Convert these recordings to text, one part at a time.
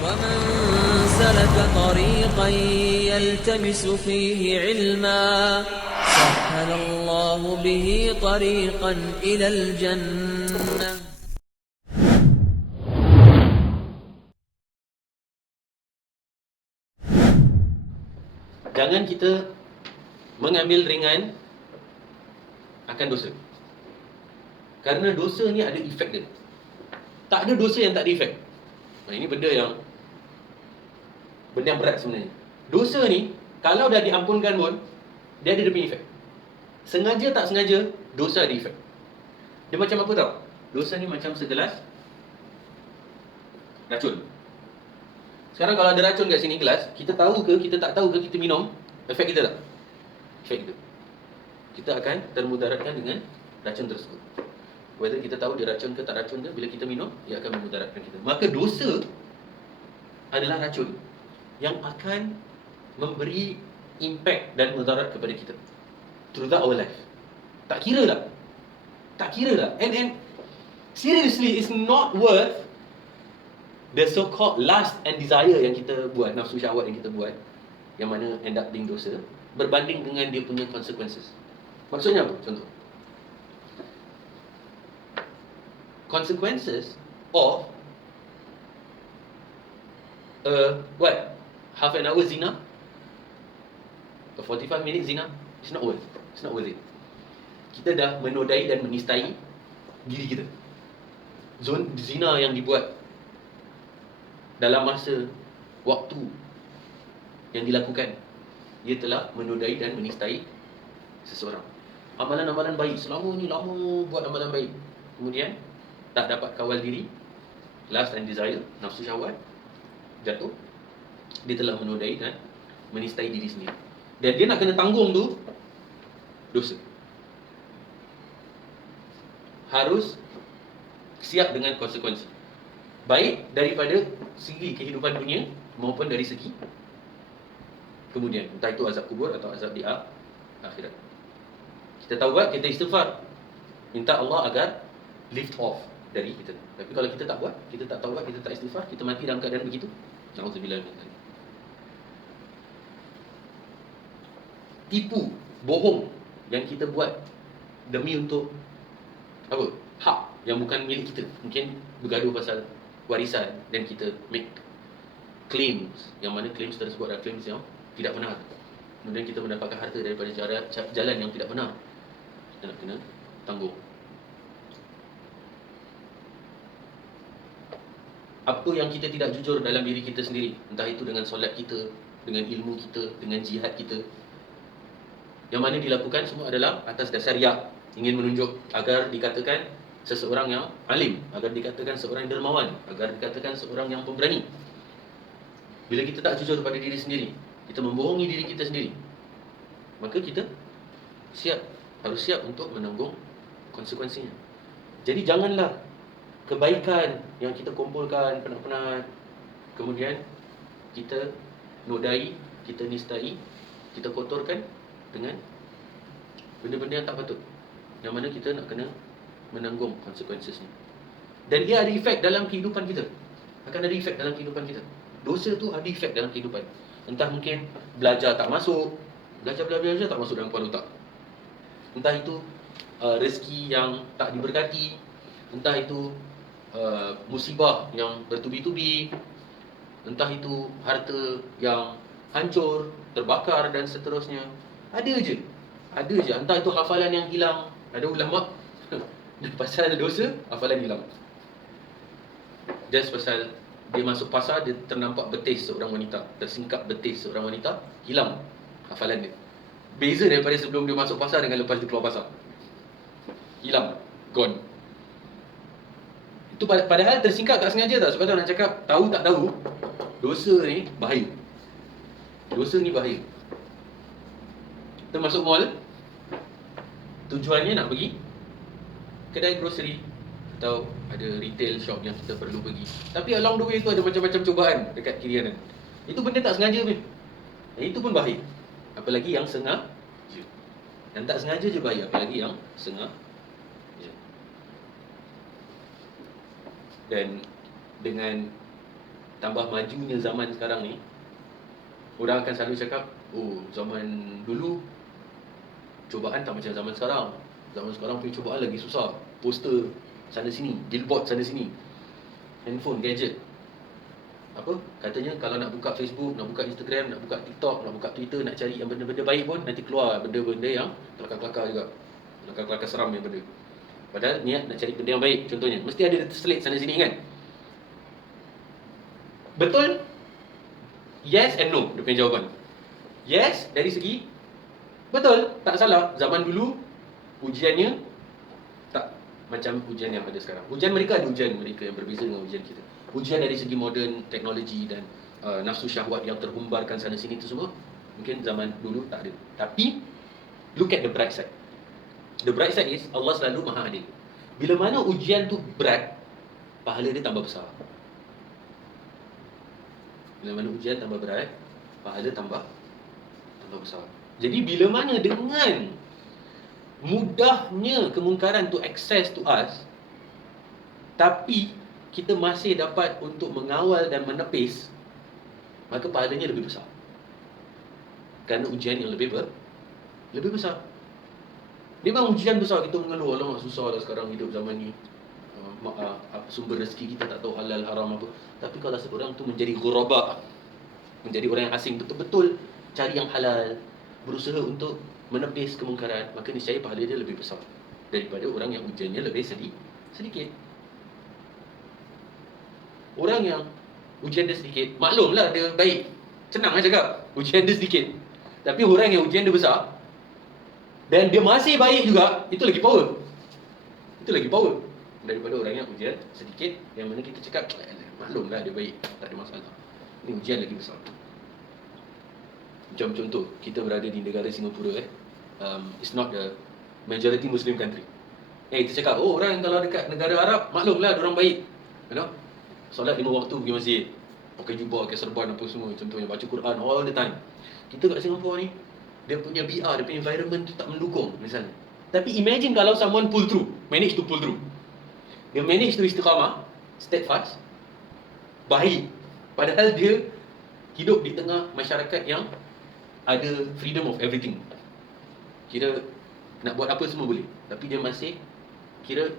ومن سلك طريقا يلتمس فيه علما سهل الله به طريقا إلى الجنة. Jangan kita mengambil ringan akan dosa. Kerana dosa ni ada efek dia. Tak ada dosa yang tak ada efek. Nah, ini benda yang berat sebenarnya. Dosa ni kalau dah diampunkan pun dia ada punya efek. Sengaja tak sengaja dosa ada efek. Dia macam apa tau? Dosa ni macam segelas racun. Sekarang kalau ada racun kat sini gelas, kita tahu ke kita tak tahu ke kita minum, efek kita tak? Efek kita. Kita akan termudaratkan dengan racun tersebut. Whether kita tahu dia racun ke tak racun ke, bila kita minum, dia akan memudaratkan kita. Maka dosa adalah racun yang akan memberi impact dan mudarat kepada kita throughout our life. Tak kira lah. And seriously, it's not worth the so-called lust and desire yang kita buat, nafsu syahwat yang kita buat, yang mana end up being dosa, berbanding dengan dia punya consequences. Maksudnya apa? Contoh. Consequences of half an hour zina, a 45 minute zina, it's not worth it. Kita dah menodai dan menistai diri kita. Zina yang dibuat dalam masa waktu yang dilakukan, dia telah menodai dan menistai seseorang. Amalan-amalan baik, selama ni lama buat amalan baik, kemudian tak dapat kawal diri, lust and desire, nafsu syahwat jatuh, dia telah menodai dan menistai diri sendiri. Dan dia nak kena tanggung tu dosa. Harus siap dengan konsekuensi, baik daripada segi kehidupan dunia maupun dari segi kemudian, entah itu azab kubur atau azab di akhirat. Kita taubat, kita istighfar, minta Allah agar lift off dari kita. Tapi kalau kita tak buat, kita tak taubat, kita tak istighfar, kita mati dalam keadaan begitu, na'udzubillah min dzalik. Tipu, bohong yang kita buat demi untuk apa? Hak yang bukan milik kita. Mungkin bergaduh pasal warisan dan kita make claims, yang mana claims tersebut adalah claims yang tidak benar. Kemudian kita mendapatkan harta daripada jalan yang tidak benar. Kita nak kena tanggung. Apa yang kita tidak jujur dalam diri kita sendiri, entah itu dengan solat kita, dengan ilmu kita, dengan jihad kita, yang mana dilakukan semua adalah atas dasar riak, ingin menunjuk agar dikatakan seseorang yang alim, agar dikatakan seorang yang dermawan, agar dikatakan seorang yang pemberani. Bila kita tak jujur pada diri sendiri, kita membohongi diri kita sendiri, maka kita harus siap untuk menanggung konsekuensinya. Jadi janganlah kebaikan yang kita kumpulkan penat-penat, kemudian kita nodai, kita nistai, kita kotorkan dengan benda-benda yang tak patut, yang mana kita nak kena menanggung konsekuensinya. Dan dia ada efek dalam kehidupan kita. Akan ada efek dalam kehidupan kita. Dosa tu ada efek dalam kehidupan. Entah mungkin belajar tak masuk, belajar tak masuk dalam kepala otak. Entah itu rezeki yang tak diberkati, entah itu musibah yang bertubi-tubi, entah itu harta yang hancur, terbakar dan seterusnya. Ada je. Entah itu hafalan yang hilang. Ada ulama pasal dosa, hafalan hilang. Just pasal dia masuk pasar, dia ternampak betis seorang wanita, tersingkap betis seorang wanita, hilang hafalan dia. Beza daripada sebelum dia masuk pasar dengan lepas dia keluar pasar. Hilang, gone. Itu padahal tersingkap tak sengaja tak. Sebab tu nak cakap, tahu tak tahu, dosa ni bahaya. Dosa ni bahaya. Kita masuk mall, tujuannya nak pergi kedai grocery atau ada retail shop yang kita perlu pergi. Tapi along the way tu ada macam-macam cubaan dekat kiri kanan. Itu benda tak sengaja pun. Itu pun bahaya. Apalagi yang sengaja. Yang tak sengaja je bahaya, apalagi yang sengaja. Dan dengan tambah majunya zaman sekarang ni, orang akan selalu cakap, oh zaman dulu cubaan tak macam zaman sekarang. Zaman sekarang punya cubaan lagi susah. Poster sana sini, billboard sana sini, handphone, gadget. Apa? Katanya kalau nak buka Facebook, nak buka Instagram, nak buka TikTok, nak buka Twitter, nak cari yang benda-benda baik pun, nanti keluar benda-benda yang kelakar-kelakar juga. Kelakar-kelakar seram yang benda. Padahal niat nak cari benda yang baik, contohnya. Mesti ada terselit sana sini kan? Betul? Yes and no, dia punya jawapan. Yes, dari segi betul, tak salah. Zaman dulu ujiannya tak macam ujian yang ada sekarang. Ujian mereka ada ujian mereka yang berbeza dengan ujian kita. Ujian dari segi moden, teknologi dan nafsu syahwat yang terhumbarkan sana sini itu semua mungkin zaman dulu tak ada. Tapi look at the bright side. The bright side is Allah selalu maha adil. Bila mana ujian tu berat, pahala dia tambah besar. Bila mana ujian tambah berat, pahala tambah besar. Jadi bila mana dengan mudahnya kemungkaran tu access to us, tapi kita masih dapat untuk mengawal dan menepis, maka pahalanya lebih besar. Kerana ujian yang lebih besar. Memang ujian besar, kita mengeluh, alamak susah lah sekarang hidup zaman ni. Sumber rezeki kita tak tahu halal haram apa. Tapi kalau seorang tu menjadi ghuraba, menjadi orang yang asing, betul-betul cari yang halal, berusaha untuk menepis kemungkaran, maka niscaya pahala dia lebih besar daripada orang yang ujiannya lebih sedikit. Orang yang ujian dia sedikit, maklumlah dia baik. Senang lah cakap, ujian dia sedikit. Tapi orang yang ujian dia besar dan dia masih baik juga, itu lagi power. Daripada orang yang ujian sedikit, yang mana kita cakap, maklumlah dia baik, tak ada masalah. Ini ujian lagi besar. Macam contoh, kita berada di negara Singapura, it's not the majority Muslim country. Kita cakap, oh orang kalau dekat negara Arab, maklumlah diorang baik. You know? Solat 5 waktu pergi masjid, pakai jubah, pakai serban apa semua, contohnya baca Quran all the time. Kita kat Singapura ni, dia punya BR, dia punya environment tu tak mendukung misalnya. Tapi imagine kalau someone manage to pull through. Dia manage to istiqamah, steadfast, baik. Padahal dia hidup di tengah masyarakat yang ada freedom of everything. Kira nak buat apa semua boleh, tapi dia masih kira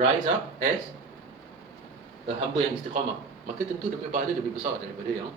rise up as a hamba yang istiqamah. Maka tentu dia punya pahala lebih besar daripada yang